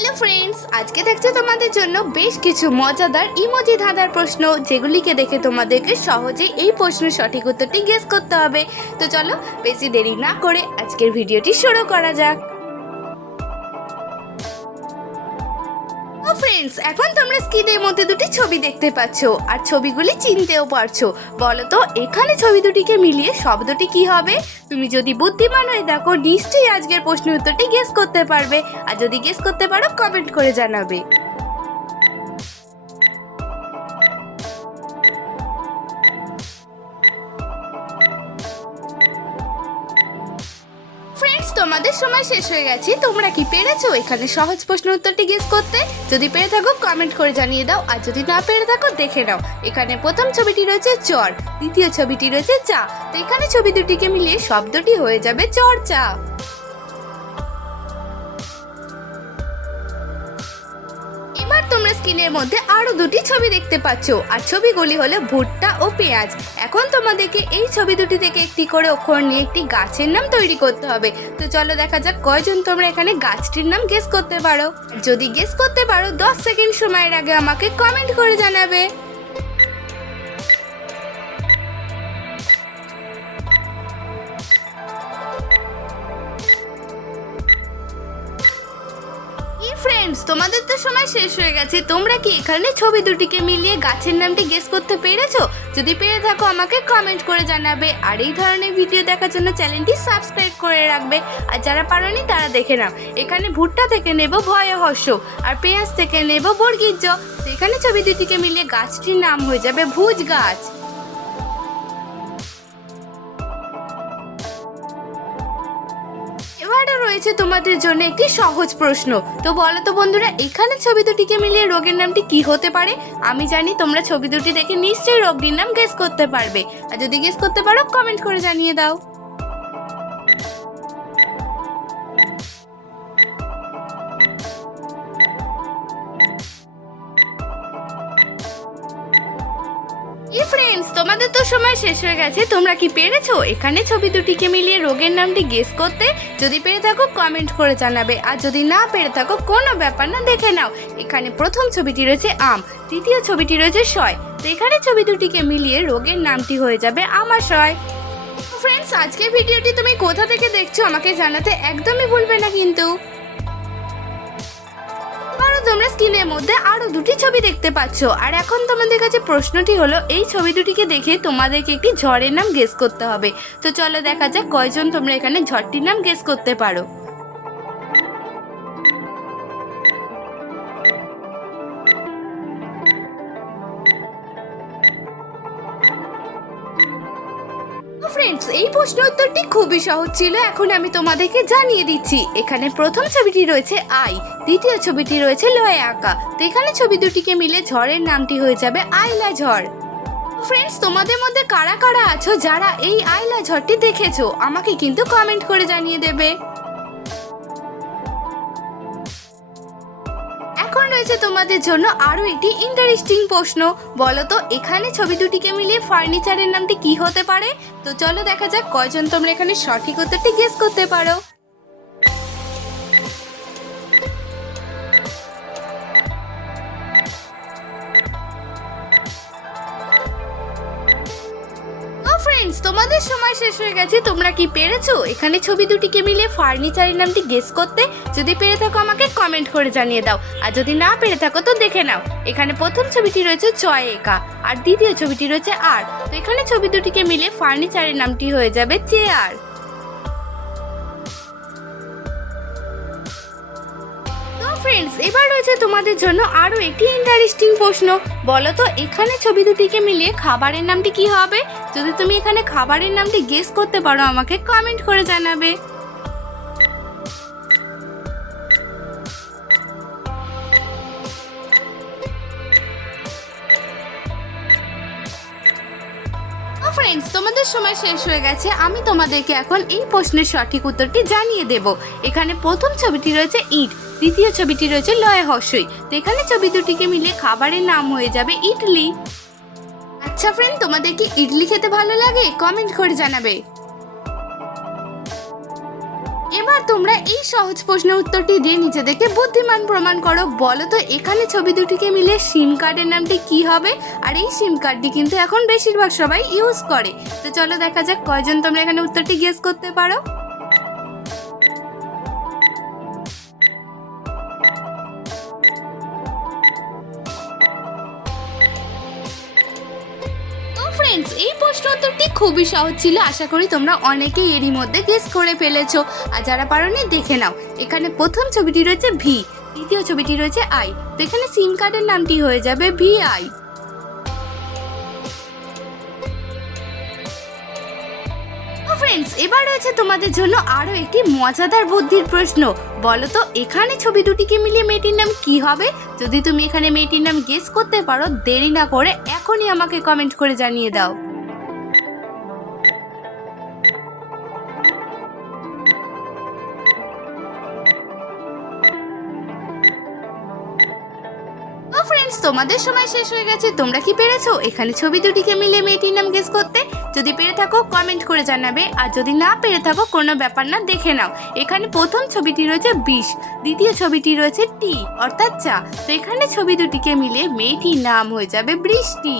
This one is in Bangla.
হ্যালো ফ্রেন্ডস, আজকে থাকছে তোমাদের জন্য বেশ কিছু মজাদার ইমোজি ধাঁধার প্রশ্ন, যেগুলিকে দেখে তোমাদেরকে সহজে এই প্রশ্নের সঠিক উত্তরটি গেস করতে হবে। তো চলো বেশি দেরি না করে আজকের ভিডিওটি শুরু করা যাক। ফ্রেন্ডস, এখন তোমরা স্ক্রিনের মধ্যে দুটি ছবি দেখতে পাচ্ছ আর ছবিগুলি চিনতেও পারছো। বলো তো এখানে ছবি দুটিকে মিলিয়ে শব্দটি কি হবে? তুমি যদি বুদ্ধিমান হয়ে দেখো নিশ্চয়ই আজকের প্রশ্নের উত্তরটি গেস করতে পারবে, আর যদি গেস করতে পারো কমেন্ট করে জানাবে। ফ্রেন্ডস, তোমাদের সময় শেষ হয়ে গেছে। তোমরা কি পেরেছো এখানে সহজ প্রশ্নের উত্তরটি গেস করতে? যদি পেরে থাকো কমেন্ট করে জানিয়ে দাও, আর যদি না পেরে থাকো দেখে নাও। এখানে প্রথম ছবিটি রয়েছে চর, দ্বিতীয় ছবিটি রয়েছে চা। তো এখানে ছবি দুটিকে মিলিয়ে শব্দটি হয়ে যাবে চর্চা। এবার তোমরা স্ক্রিনের মধ্যে আরো দুটি ছবি দেখতে পাচ্ছ, আর ছবিগুলি হলো ভুট্টা ও পেঁয়াজ। এখন তোমাদেরকে এই ছবি দুটি থেকে একটি করে অক্ষর নিয়ে একটি গাছের নাম তৈরি করতে হবে। তো চলো দেখা যাক কয়জন তোমরা এখানে গাছটির নাম গেস করতে পারো। যদি গেস করতে পারো 10 সেকেন্ড সময়ের আগে আমাকে কমেন্ট করে জানাবে। ফ্রেন্ডস, তোমাদের তো সময় শেষ হয়ে গেছে। তোমরা কি এখানে ছবি দুটিকে মিলিয়ে গাছের নামটি গেস করতে পেরেছো? যদি পেরে থাকো আমাকে কমেন্ট করে জানাবে, আর এই ধরনের ভিডিও দেখার জন্য চ্যানেলটি সাবস্ক্রাইব করে রাখবে। আর যারা পারোনি তারা দেখে নাও। এখানে ভুট্টা থেকে নেব ভয় হর্ষ, আর পেঁয়াজ থেকে নেব বর্গীর জ। তো এখানে ছবি দুটিকে মিলিয়ে গাছটির নাম হয়ে যাবে ভুজ গাছ। এবারে রয়েছে তোমাদের জন্য একটি সহজ প্রশ্ন। তো বলো তো বন্ধুরা, এখানে ছবি দুটিকে মিলিয়ে রোগের নামটি কি হতে পারে? আমি জানি তোমরা ছবি দুটি দেখে নিশ্চয়ই রোগটির নাম গেস করতে পারবে, আর যদি গেস করতে পারো কমেন্ট করে জানিয়ে দাও। ফ্রেন্ডস, তোমাদের তো সময় শেষ হয়ে গেছে। তোমরা কি পেরেছো এখানে ছবি দুটিকে মিলিয়ে রোগের নামটি গেস করতে? যদি পেরে থাকো কমেন্ট করে জানাবে, আর যদি না পেরে থাকো কোনো ব্যাপার না, দেখে নাও। এখানে প্রথম ছবিটি রয়েছে আম, দ্বিতীয় ছবিটি রয়েছে শয়। তো এখানে ছবি দুটিকে মিলিয়ে রোগের নামটি হয়ে যাবে আমাশয়। ফ্রেন্ডস, আজকের ভিডিওটি তুমি কোথা থেকে দেখছো আমাকে জানাতে একদমই ভুলবে না কিন্তু। তোমরা স্ক্রিনের মধ্যে আরো দুটি ছবি দেখতে পাচ্ছ, আর এখন তোমাদের কাছে প্রশ্নটি হলো এই ছবি দুটিকে দেখে তোমাদেরকে একটি ঝড়ের নাম গেস করতে হবে। তো চলো দেখা যাক কয়জন তোমরা এখানে ঝড়টির নাম গেস করতে পারো। ফ্রেন্ডস, এই প্রশ্ন উত্তরটি খুবই সহজ ছিল। এখন আমি তোমাদেরকে জানিয়ে দিচ্ছি। এখানে প্রথম ছবিটি রয়েছে আই, দ্বিতীয় ছবিটি রয়েছে লয়ে আঁকা। তো এখানে ছবি দুটিকে মিলে ঝড়ের নামটি হয়ে যাবে আইলা ঝড়। ফ্রেন্ডস, তোমাদের মধ্যে কারা কারা আছো যারা এই আইলা ঝড়টি দেখেছো আমাকে কিন্তু কমেন্ট করে জানিয়ে দেবে। এখন রয়েছে তোমাদের জন্য আরো একটি ইন্টারেস্টিং প্রশ্ন। বলো তো এখানে ছবি দুটিকে মিলিয়ে ফার্নিচারের নামটি কি হতে পারে? তো চলো দেখা যাক কয়জন তোমরা এখানে সঠিক উত্তরটি গেস করতে পারো। ফ্রেন্ডস, তোমাদের সময় শেষ হয়ে গেছে। তোমরা কি পেরেছো এখানে ছবি দুটিকে মিলিয়ে ফার্নিচারের নামটি গেস করতে? যদি পেরে থাকো আমাকে কমেন্ট করে জানিয়ে দাও, আর যদি না পেরে থাকো তো দেখে নাও। এখানে প্রথম ছবিটি রয়েছে চয় একা, আর দ্বিতীয় ছবিটি রয়েছে আর। তো এখানে ছবি দুটিকে মিলিয়ে ফার্নিচারের নামটি হয়ে যাবে চেয়ার। ফ্রেন্ডস, এবার রয়েছে তোমাদের জন্য আরো একটি ইন্টারেস্টিং প্রশ্ন। বলো তো এখানে ছবি দুটিকে মিলিয়ে খাবারের নামটি কি হবে? যদি তুমি এখানে খাবারের নামটি গেস করতে পারো আমাকে কমেন্ট করে জানাবে। ফ্রেন্ডস, তোমাদের সময় শেষ হয়ে গেছে। আমি তোমাদেরকে এখন এই প্রশ্নের সঠিক উত্তরটি জানিয়ে দেব। এখানে প্রথম ছবিটি রয়েছে ইট, দ্বিতীয় ছবিটি রয়েছে লয়ে হর্ষই। তো এখানে ছবি দুটিকে মিলে খাবারের নাম হয়ে যাবে ইডলি। আচ্ছা ফ্রেন্ড, তোমাদের কি ইডলি খেতে ভালো লাগে? কমেন্ট করে জানাবে। এবার এবার তোমরা এই সহজ প্রশ্নের উত্তরটি দিয়ে নিজেদেরকে বুদ্ধিমান প্রমাণ করো। বলো তো এখানে ছবি দুটিকে মিলে সিম কার্ডের নামটি কি হবে? আর এই সিম কার্ডটি কিন্তু এখন বেশিরভাগ সবাই ইউজ করে। তো চলো দেখা যাক কয়জন তোমরা এখানে উত্তরটি গেস করতে পারো। ফ্রেন্ডস, এই প্রশ্ন উত্তরটি খুবই সহজ ছিল। আশা করি তোমরা অনেকেই এরই মধ্যে গেস করে ফেলেছো। আর যারা পারোনি দেখে নাও, এখানে প্রথম ছবিটি রয়েছে ভি, দ্বিতীয় ছবিটি রয়েছে আই। তো এখানে সিম কার্ডের নামটি হয়ে যাবে VI। ফ্রেন্ডস, এবার রয়েছে তোমাদের জন্য আরো একটি মজাদার বুদ্ধির প্রশ্ন। বলো তো এখানে ছবি দুটিকে মিলিয়ে মেয়েটির নাম কি হবে? যদি তুমি এখানে মেয়েটির নাম গেস করতে পারো, দেরি না করে এখনই আমাকে কমেন্ট করে জানিয়ে দাও। ফ্রেন্ডস, তোমাদের সময় শেষ হয়ে গেছে। তোমরা কি পেরেছো এখানে ছবি দুটিকে মিলিয়ে মেয়েটির নাম গেস করতে? যদি পেরে থাকো কমেন্ট করে জানাবে, আর যদি না পেরে থাকো কোনো ব্যাপার না, দেখে নাও এখানে প্রথম ছবিটি রয়েছে 20, দ্বিতীয় ছবিটি রয়েছে টি অর্থাৎ চা। তো এখানে ছবি দুটিকে মিলিয়ে মেয়েটির নাম হয়ে যাবে বৃষ্টি।